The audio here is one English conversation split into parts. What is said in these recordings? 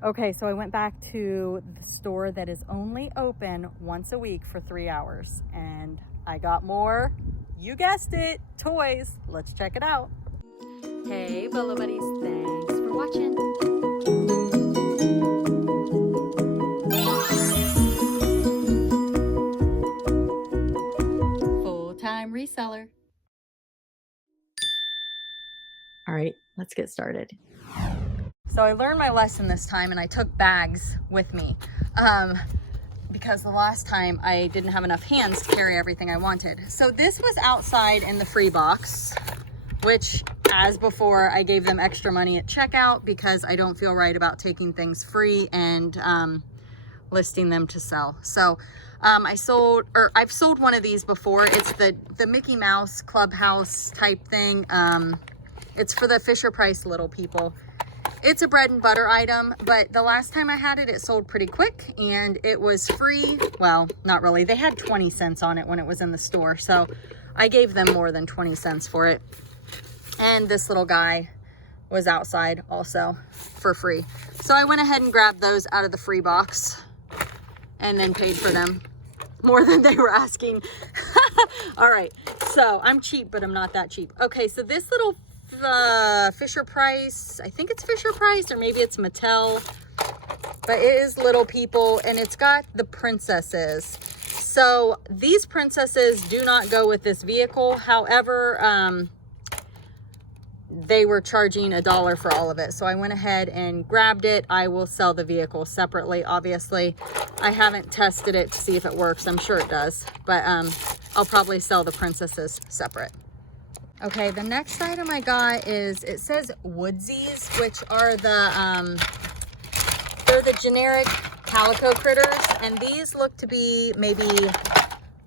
Okay, so I went back to the store that is only open once a week for 3 hours, and I got more, you guessed it, toys. Let's check it out. Hey, Bolo Buddies, thanks for watching. Full-time reseller. All right, let's get started. So I learned my lesson this time, and I took bags with me because the last time I didn't have enough hands to carry everything I wanted. So this was outside in the free box, which, as before, I gave them extra money at checkout because I don't feel right about taking things free and listing them to sell. So I've sold one of these before. It's the Mickey Mouse Clubhouse type thing. It's for the Fisher Price little people. It's a bread and butter item, but the last time I had it, it sold pretty quick and it was free. Well, not really. They had 20 cents on it when it was in the store. So I gave them more than 20 cents for it. And this little guy was outside also for free. So I went ahead and grabbed those out of the free box and then paid for them more than they were asking. All right. So I'm cheap, but I'm not that cheap. Okay. So this little Fisher Price, I think it's Fisher Price, or maybe it's Mattel, but it is Little People, and it's got the princesses. So these princesses do not go with this vehicle. However, they were charging $1 for all of it, so I went ahead and grabbed it. I will sell the vehicle separately, obviously. I haven't tested it to see if it works. I'm sure it does, but I'll probably sell the princesses separate. Okay, the next item I got is, it says Woodsies, which are they're the generic calico critters, and these look to be maybe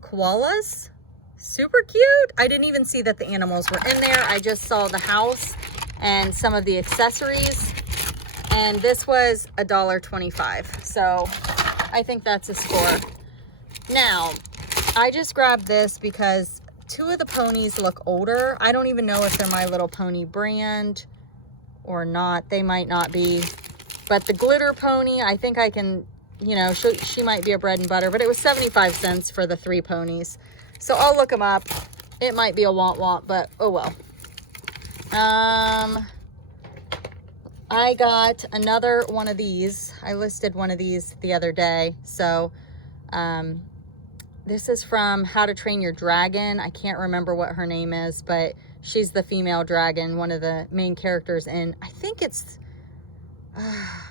koalas. Super cute. I didn't even see that the animals were in there. I just saw the house and some of the accessories, and this was $1.25. So I think that's a score. Now, I just grabbed this because two of the ponies look older. I don't even know if they're My Little Pony brand or not. They might not be. But the glitter pony, I think I can, you know, she might be a bread and butter. But it was 75 cents for the 3 ponies. So I'll look them up. It might be a want, but oh well. I got another one of these. I listed one of these the other day. So, this is from How to Train Your Dragon. I can't remember what her name is, but she's the female dragon, one of the main characters in, I think it's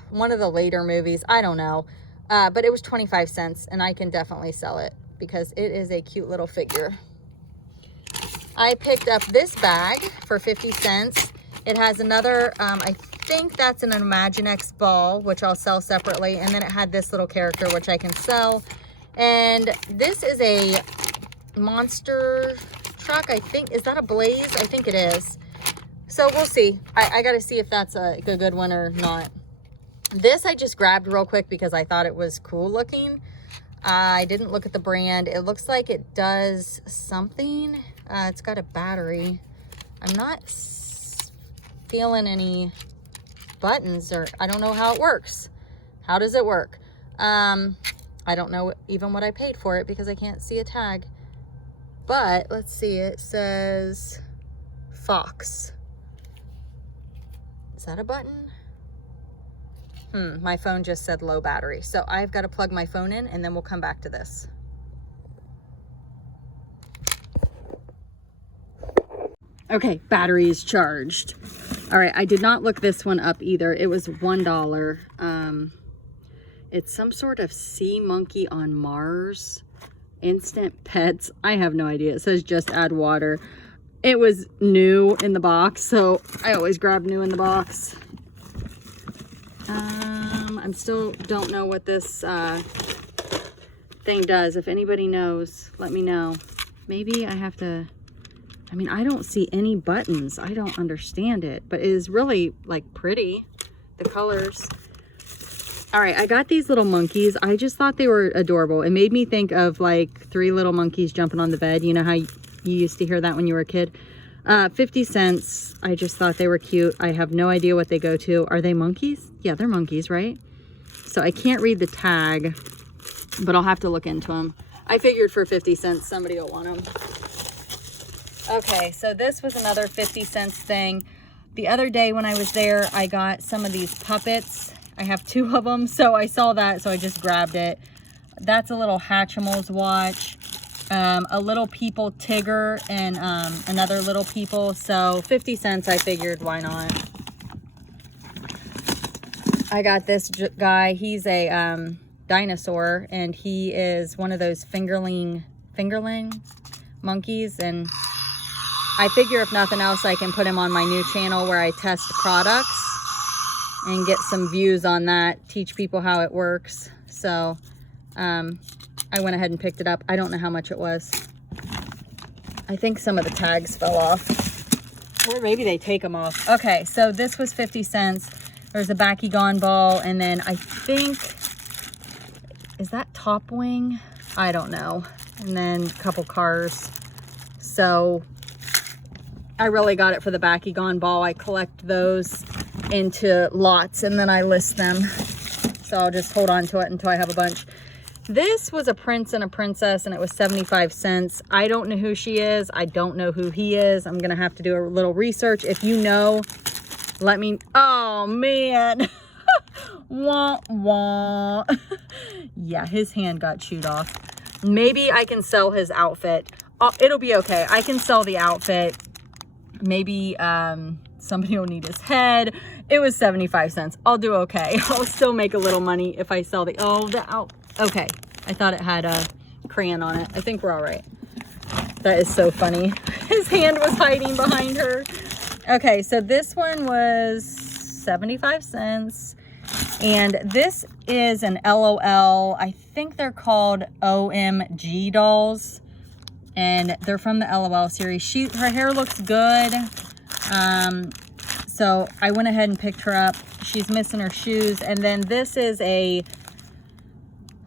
one of the later movies. I don't know. But it was 25 cents, and I can definitely sell it because it is a cute little figure. I picked up this bag for 50 cents. It has another, I think that's an Imaginext ball, which I'll sell separately. And then it had this little character, which I can sell. And this is a monster truck, I think. Is that a Blaze? I think it is. So we'll see. I got to see if that's a good one or not. This I just grabbed real quick because I thought it was cool looking. I didn't look at the brand. It looks like it does something. It's got a battery. I'm not feeling any buttons, or I don't know how it works. How does it work? I don't know even what I paid for it because I can't see a tag. But let's see, it says Fox. Is that a button? My phone just said low battery. So I've got to plug my phone in and then we'll come back to this. Okay, battery is charged. All right, I did not look this one up either. It was $1. It's some sort of sea monkey on Mars. Instant Pets. I have no idea. It says just add water. It was new in the box, so I always grab new in the box. I'm still don't know what this thing does. If anybody knows, let me know. Maybe I have to, I mean, I don't see any buttons. I don't understand it, but it is really like pretty, the colors. All right, I got these little monkeys. I just thought they were adorable. It made me think of like 3 little monkeys jumping on the bed. You know how you used to hear that when you were a kid? 50 cents. I just thought they were cute. I have no idea what they go to. Are they monkeys? Yeah, they're monkeys, right? So I can't read the tag, but I'll have to look into them. I figured for 50 cents, somebody will want them. Okay, so this was another 50 cents thing. The other day when I was there, I got some of these puppets. I have 2 of them, so I saw that, so I just grabbed it. That's a little Hatchimals watch, a Little People Tigger, and another Little People. So 50 cents, I figured, why not? I got this guy. He's a dinosaur, and he is one of those fingerling monkeys, and I figure if nothing else, I can put him on my new channel where I test products and get some views on that, teach people how it works. So I went ahead and picked it up. I don't know how much it was. I think some of the tags fell off, or maybe they take them off. Okay, so this was 50 cents. There's a Bakugan ball, and then I think, is that Top Wing? I don't know. And then a couple cars. So I really got it for the Bakugan ball. I collect those into lots and then I list them. So I'll just hold on to it until I have a bunch. This was a prince and a princess, and it was 75 cents. I don't know who she is. I don't know who he is. I'm going to have to do a little research. If you know, let me... Oh, man. Wah, wah. Yeah, his hand got chewed off. Maybe I can sell his outfit. Oh, it'll be okay. I can sell the outfit. Maybe somebody will need his head. It was 75 cents. I'll do okay. I'll still make a little money if I sell the... Oh, the out... Okay. I thought it had a crayon on it. I think we're all right. That is so funny. His hand was hiding behind her. Okay, so this one was 75 cents. And this is an LOL. I think they're called OMG dolls. And they're from the LOL series. Her hair looks good. So I went ahead and picked her up. She's missing her shoes. And then this is a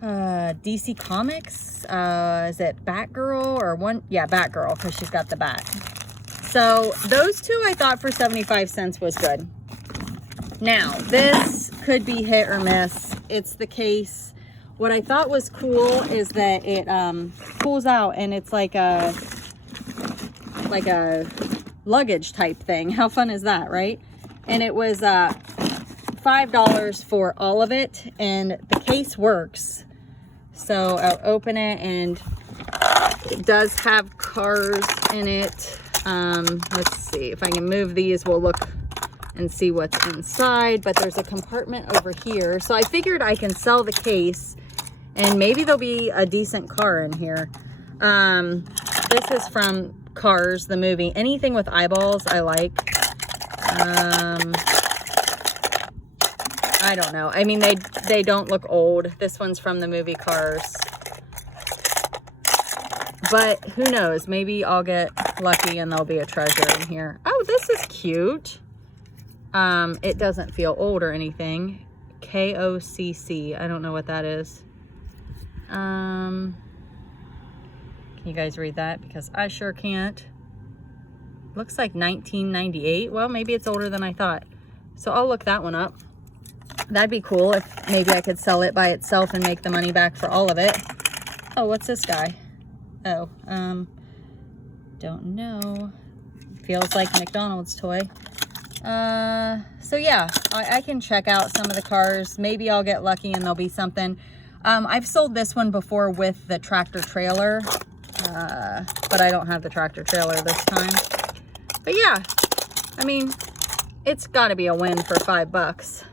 DC Comics. Is it Batgirl or one? Yeah, Batgirl, because she's got the bat. So those two I thought for 75 cents was good. Now, this could be hit or miss. It's the case. What I thought was cool is that it pulls out and it's like a luggage type thing. How fun is that, right? And it was $5 for all of it, and the case works. So I'll open it, and it does have cars in it. Let's see if I can move these. We'll look and see what's inside, but there's a compartment over here. So I figured I can sell the case, and maybe there'll be a decent car in here. This is from Cars, the movie. Anything with eyeballs, I like. I don't know. I mean, they don't look old. This one's from the movie Cars. But who knows? Maybe I'll get lucky and there'll be a treasure in here. Oh, this is cute. It doesn't feel old or anything. KOCC. I don't know what that is. Can you guys read that? Because I sure can't. Looks like 1998. Well, maybe it's older than I thought. So I'll look that one up. That'd be cool if maybe I could sell it by itself and make the money back for all of it. Oh, what's this guy? Oh, don't know. Feels like a McDonald's toy. So yeah, I can check out some of the cars. Maybe I'll get lucky and there'll be something. I've sold this one before with the tractor trailer, but I don't have the tractor trailer this time. But yeah, I mean, it's got to be a win for $5.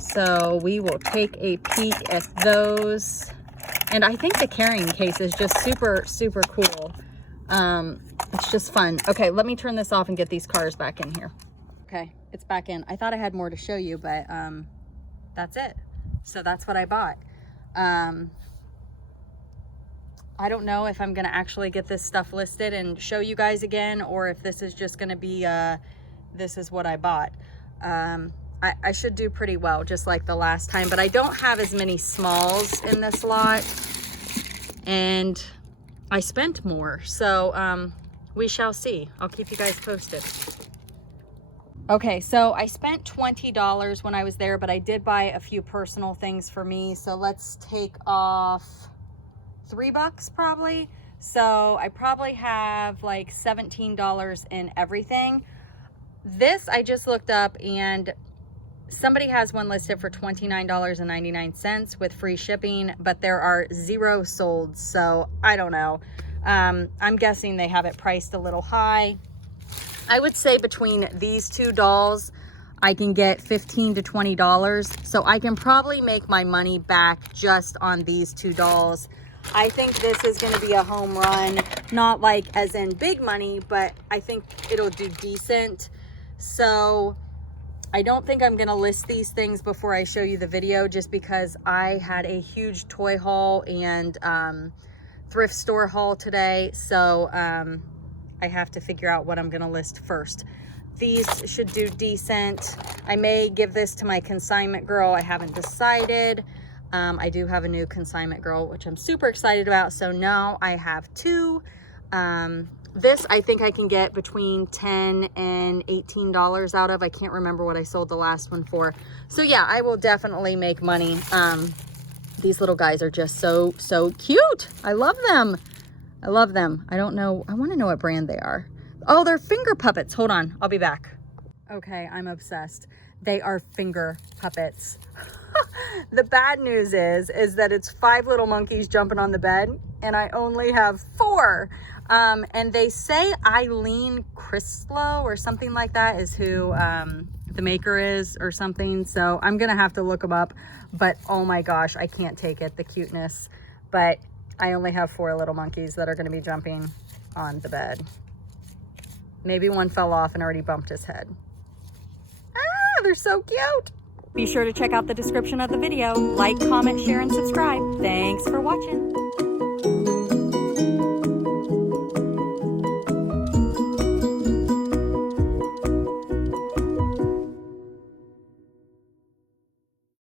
So we will take a peek at those. And I think the carrying case is just super, super cool. It's just fun. Okay, let me turn this off and get these cars back in here. Okay, it's back in. I thought I had more to show you, but that's it. So that's what I bought. I don't know if I'm gonna actually get this stuff listed and show you guys again, or if this is just gonna be, this is what I bought. I should do pretty well, just like the last time, but I don't have as many smalls in this lot, and I spent more. So we shall see. I'll keep you guys posted. Okay, so I spent $20 when I was there, but I did buy a few personal things for me. So let's take off $3 probably. So I probably have like $17 in everything. This I just looked up and somebody has one listed for $29.99 with free shipping, but there are 0 sold. So I don't know. I'm guessing they have it priced a little high. I would say between these 2 dolls, I can get $15 to $20. So I can probably make my money back just on these 2 dolls. I think this is going to be a home run, not like as in big money, but I think it'll do decent. So I don't think I'm going to list these things before I show you the video, just because I had a huge toy haul and thrift store haul today. So I have to figure out what I'm going to list first. These should do decent. I may give this to my consignment girl. I haven't decided. I do have a new consignment girl, which I'm super excited about. So now I have 2. This I think I can get between $10 and $18 out of. I can't remember what I sold the last one for. So yeah, I will definitely make money. These little guys are just so cute. I love them. I love them. I don't know. I want to know what brand they are. Oh, they're finger puppets. Hold on. I'll be back. Okay, I'm obsessed. They are finger puppets. The bad news is that it's 5 little monkeys jumping on the bed and I only have 4. And they say Eileen Crislow or something like that is who the maker is or something. So I'm going to have to look them up. But oh my gosh, I can't take it, the cuteness. But I only have 4 little monkeys that are going to be jumping on the bed. Maybe one fell off and already bumped his head. Ah, they're so cute. Be sure to check out the description of the video. Like, comment, share, and subscribe. Thanks for watching.